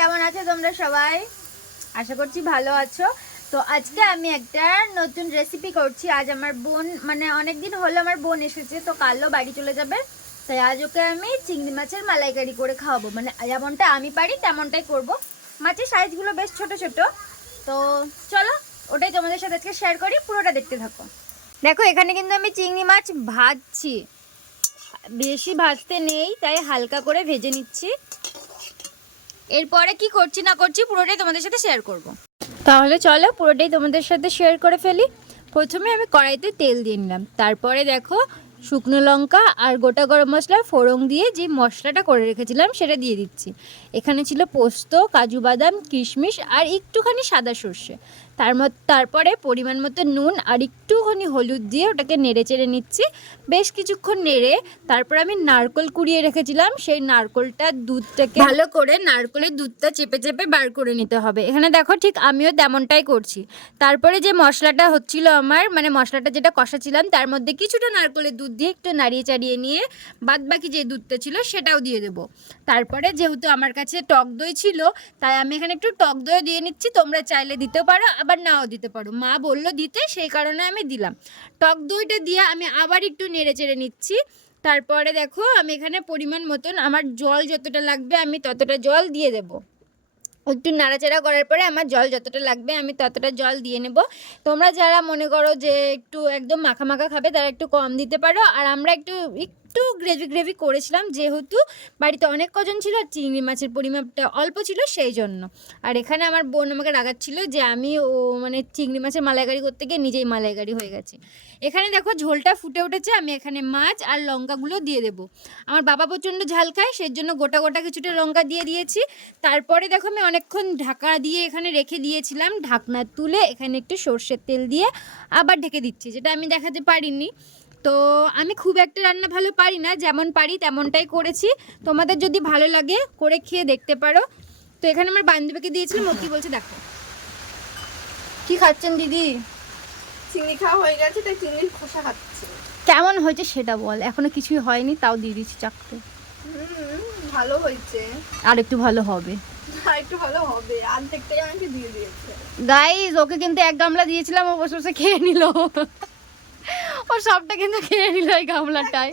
কেমন আছো তোমরা সবাই? আশা করছি ভালো আছো। তো আজকে আমি একটা নতুন রেসিপি করছি। আজ আমার বোন মানে অনেকদিন হলো আমার বোন এসেছে, তো কালও বাড়ি চলে যাবে। তাই আজ ওকে আমি চিংড়ি মাছের মালাইকারি করে খাওয়াবো, মানে যেমনটা আমি পারি তেমনটাই করব। মাছের সাইজগুলো বেশ ছোট ছোট। তো চলো ওটাই তোমাদের সাথে আজকে শেয়ার করি, পুরোটা দেখতে থাকো। দেখো এখানে কিন্তু আমি চিংড়ি মাছ ভাজছি, বেশি ভাজতে নেই তাই হালকা করে ভেজে নিচ্ছি। এরপরে কি করছি না করছি পুরোটাই তোমাদের সাথে শেয়ার করব। তাহলে চলো পুরোটাই তোমাদের সাথে শেয়ার করে ফেলি। প্রথমে আমি কড়াইতে তেল দিয়ে নিলাম, তারপরে দেখো শুকনো লঙ্কা আর গোটা গরম মশলা ফোড়ন দিয়ে যে মশলাটা করে রেখেছিলাম সেটা দিয়ে দিচ্ছি। এখানে ছিল পোস্ত, কাজু বাদাম, কিশমিশ আর একটুখানি সাদা সর্ষে। তারপরে পরিমাণ মতো নুন আর একটুখানি হলুদ দিয়ে ওটাকে নেড়ে চেড়ে নিচ্ছি। বেশ কিছুক্ষণ নেড়ে তারপর আমি নারকেল কুড়িয়ে রেখেছিলাম, সেই নারকেলটা দুধটাকে ভালো করে নারকেলের দুধটা চেপে চেপে বার করে নিতে হবে। এখানে দেখো ঠিক আমিও তেমনটাই করছি। তারপরে যে মশলাটা হচ্ছিল আমার, মানে মশলাটা যেটা কষাছিলাম তার মধ্যে কিছুটা নারকেলের দুধ দিয়ে একটু নাড়িয়ে চাড়িয়ে নিয়ে বাদ বাকি যে দুধটা ছিল সেটাও দিয়ে দেবো। তারপরে যেহেতু আমার কাছে টক দই ছিল তাই আমি এখানে একটু টক দই দিয়ে নিচ্ছি। তোমরা চাইলে দিতে পারো, আবার নাও দিতে পারো। মা বললো দিতে, সেই কারণে আমি দিলাম। টক দইটা দিয়ে আমি আবার একটু নেড়ে চেড়ে নিচ্ছি। তারপরে দেখো আমি এখানে পরিমাণ মতন আমার জল যতটা লাগবে আমি ততটা জল দিয়ে দেবো। একটু নাড়াচাড়া করার পরে আমার জল যতটা লাগবে আমি ততটা জল দিয়ে নেব। তোমরা যারা মনে করো যে একটু একদম মাখা মাখা খাবে তারা একটু কম দিতে পারো। আর আমরা একটু গ্রেভি গ্রেভি করেছিলাম, যেহেতু বাড়িতে অনেক কজন ছিল আর চিংড়ি মাছের পরিমাপটা অল্প ছিল সেই জন্য। আর এখানে আমার বোন আমাকে রাগাচ্ছিল যে আমি মানে চিংড়ি মাছের মালাইকারি করতে গিয়ে নিজেই মালাইকারি হয়ে গেছে। এখানে দেখো ঝোলটা ফুটে উঠেছে, আমি এখানে মাছ আর লঙ্কাগুলো দিয়ে দেবো। আমার বাবা প্রচণ্ড ঝাল খায়, সেই জন্য গোটা গোটা কিছুটা লঙ্কা দিয়ে দিয়েছি। তারপরে দেখো আমি অনেকক্ষণ ঢাকা দিয়ে এখানে রেখে দিয়েছিলাম, ঢাকনা তুলে এখানে একটু সর্ষের তেল দিয়ে আবার ঢেকে দিচ্ছি, যেটা আমি দেখাতে পারিনি। তো আমি খুব একটা রান্না ভালো পারি না, যেমন পারি তেমনটাই করেছি। তোমাদের যদি ভালো লাগে করে খেয়ে দেখতে পারো। তো এখানে আমার বান্ধবীকে দিয়েছিলাম, ও কি বলছে দেখো। কি খাচ্ছেন দিদি? চিংড়ি খাওয়া হয়ে গেছে তাই চিংড়ির খোসা খাচ্ছি। কেমন হয়েছে সেটা বল। এখনো কিছুই হয়নি তাও দিয়ে দিচ্ছি চাকতে। ভালো হয়েছে, আর একটু ভালো হবে। আর একটু ভালো হবে, অর্ধেকটাই আমাকে দিয়ে দিয়েছে। গাইস ওকে কিন্তু এক গামলা দিয়েছিলাম, ও বসে বসে খেয়ে নিল। ও সবটা কিন্তু খেয়ে নিল এই গামলাটায়।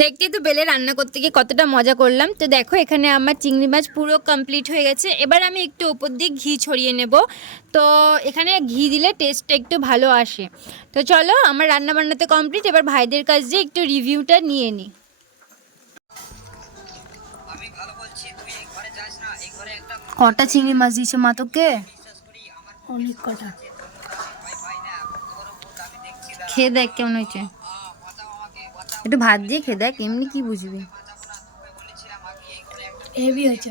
দেখতে তো বেলে রান্না করতে গিয়ে কতটা মজা করলাম। তো দেখো এখানে আমার চিংড়ি মাছ পুরো কমপ্লিট হয়ে গেছে। এবার আমি একটু উপর দিয়ে ঘি ছড়িয়ে নেব। তো এখানে ঘি দিলে টেস্টটা একটু ভালো আসে। তো চলো আমার রান্না বান্নাতে কমপ্লিট, এবার ভাইদের কাছ দিয়ে একটু রিভিউটা নিয়ে নিই। কটা চিংড়ি মাছ দিয়েছে মা তোকে? অনেক কটা। খেয়ে দেখ কেমন হয়েছে, একটু ভাত দিয়ে খেয়ে দেখ, এমনি কি বুঝবি। হেভি হয়েছে।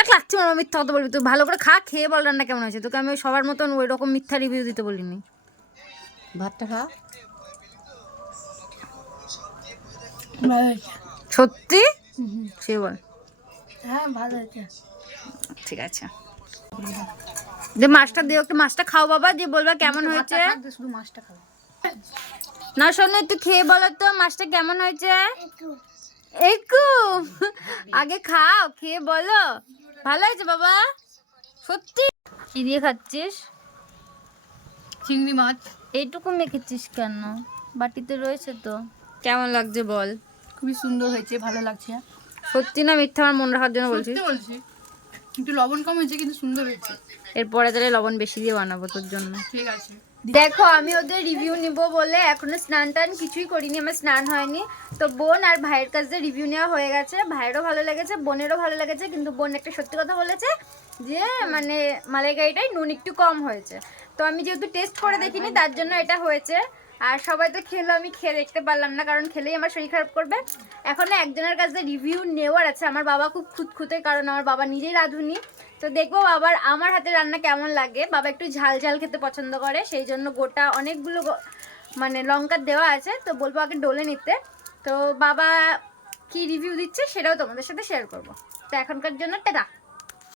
এক লাগছে আমার, মিথ্যা কথা বলবি তুই? ভালো করে খা, খেয়ে বল রান্না কেমন হয়েছে। তোকে আমি সবার মতন ওই রকম মিথ্যা রিভিউ দিতে বলিনি। ভাতটা খা। ভালো হয়েছে। সত্যি? সে বল। হ্যাঁ ভালো হয়েছে। ঠিক আছে, যে মাছটা দিও, একটু মাছটা খাও বাবা, দিয়ে বলবা কেমন হয়েছে। শুধু মাছটা খাবো না শোনো, একটু খেয়ে বলো তো মাছটা কেমন হয়েছে। একটু আগে খাও, খেয়ে বলো ভালো হয়েছে বাবা। সত্যি? কি দিয়ে খাচ্ছিস? চিংড়ি মাছ। এইটুকু মেখেছিস কেন? বাটিতে রয়েছে তো। কেমন লাগছে বল। খুবই সুন্দর হয়েছে, ভালো লাগছে। সত্যি না মিথ্যা আমার মনে রাখার জন্য বলছিস? সত্যি বলছি, একটু লবণ কম হয়েছে কিন্তু সুন্দর হয়েছে। এরপরে তাহলে লবণ বেশি দিয়ে বানাবো তোর জন্য। ঠিক আছে। দেখো আমি ওদের রিভিউ নিব বলে এখনো স্নান টান কিছুই করিনি, আমার স্নান হয়নি। তো বোন আর ভাইয়ের কাছে রিভিউ নেওয়া হয়ে গেছে। ভাইয়েরও ভালো লেগেছে, বোনেরও ভালো লেগেছে, কিন্তু বোন একটা সত্যি কথা বলেছে যে মানে মালাইকারিটাই নুন একটু কম হয়েছে। তো আমি যেহেতু টেস্ট করে দেখিনি তার জন্য এটা হয়েছে। আর সবাই তো খেলো, আমি খেয়ে দেখতে পারলাম না, কারণ খেলেই আমার শরীর খারাপ করবে। এখনো একজনের কাছে রিভিউ নেওয়ার আছে। আমার বাবা খুব খুঁতখুঁতে, কারণ আমার বাবা নিজেই রাঁধুনি। তো দেখবো বাবার আমার হাতে রান্না কেমন লাগে। বাবা একটু ঝাল ঝাল খেতে পছন্দ করে, সেই জন্য গোটা অনেকগুলো মানে লঙ্কা দেওয়া আছে। তো বলবো আগে ডলে নিতে। তো বাবা কি রিভিউ দিচ্ছে সেটাও তোমাদের সাথে শেয়ার করবো। তো এখনকার জন্য টাটা।